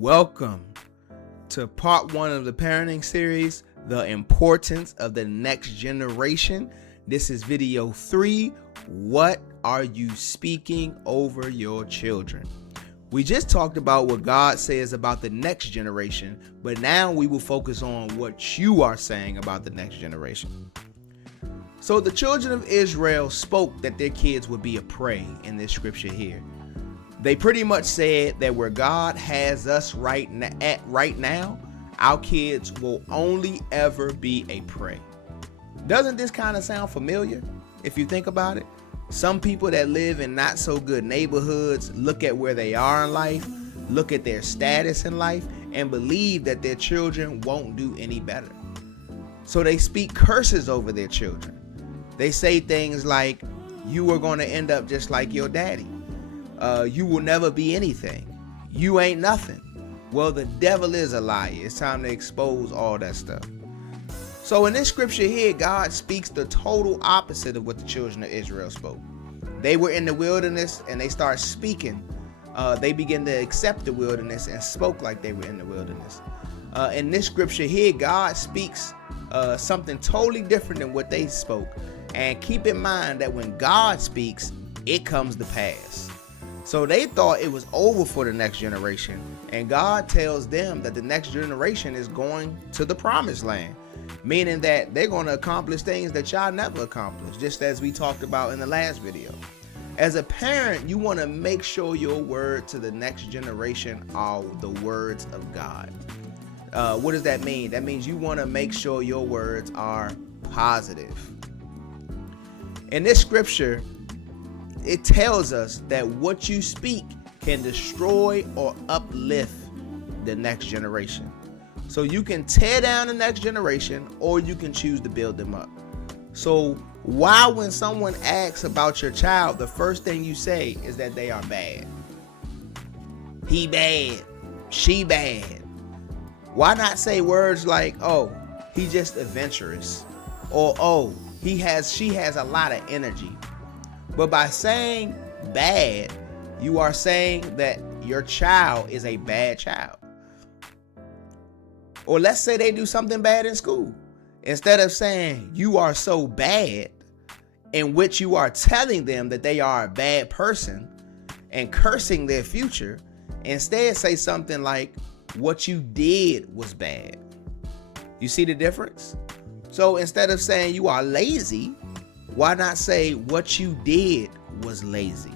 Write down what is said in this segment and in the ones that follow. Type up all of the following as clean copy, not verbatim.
Welcome to part 1 of the parenting series, The Importance of the Next Generation. This is video 3. What are you speaking over your children? We just talked about what God says about the next generation, but now we will focus on what you are saying about the next generation. So the children of Israel spoke that their kids would be a prey in this scripture here. They pretty much said that where God has us right now, our kids will only ever be a prey. Doesn't this kind of sound familiar if you think about it? Some people that live in not so good neighborhoods look at where they are in life, look at their status in life, and believe that their children won't do any better. So they speak curses over their children. They say things like, you are going to end up just like your daddy. You will never be anything. You ain't nothing. Well, the devil is a liar. It's time to expose all that stuff. So in this scripture here, God speaks the total opposite of what the children of Israel spoke. They were in the wilderness and they start speaking. They begin to accept the wilderness and spoke like they were in the wilderness. In this scripture here, God speaks something totally different than what they spoke. And keep in mind that when God speaks, it comes to pass. So they thought it was over for the next generation, and God tells them that the next generation is going to the promised land, meaning that they're going to accomplish things that y'all never accomplished, just as we talked about in the last video. As a parent, you want to make sure your word to the next generation are the words of God. What does that mean? That means you want to make sure your words are positive. In this scripture, it tells us that what you speak can destroy or uplift the next generation. So you can tear down the next generation, or you can choose to build them up. So why, when someone asks about your child, the first thing you say is that they are bad? He bad, she bad. Why not say words like, oh, he just adventurous, or oh, she has a lot of energy? But by saying bad, you are saying that your child is a bad child. Or let's say they do something bad in school. Instead of saying you are so bad, in which you are telling them that they are a bad person and cursing their future, instead say something like what you did was bad. You see the difference? So instead of saying you are lazy, why not say what you did was lazy?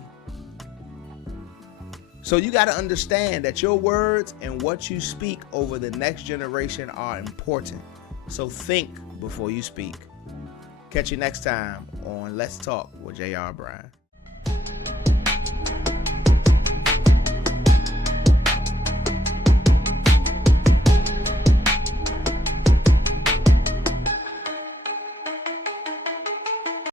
So you got to understand that your words and what you speak over the next generation are important. So think before you speak. Catch you next time on Let's Talk with J.R. Bryan.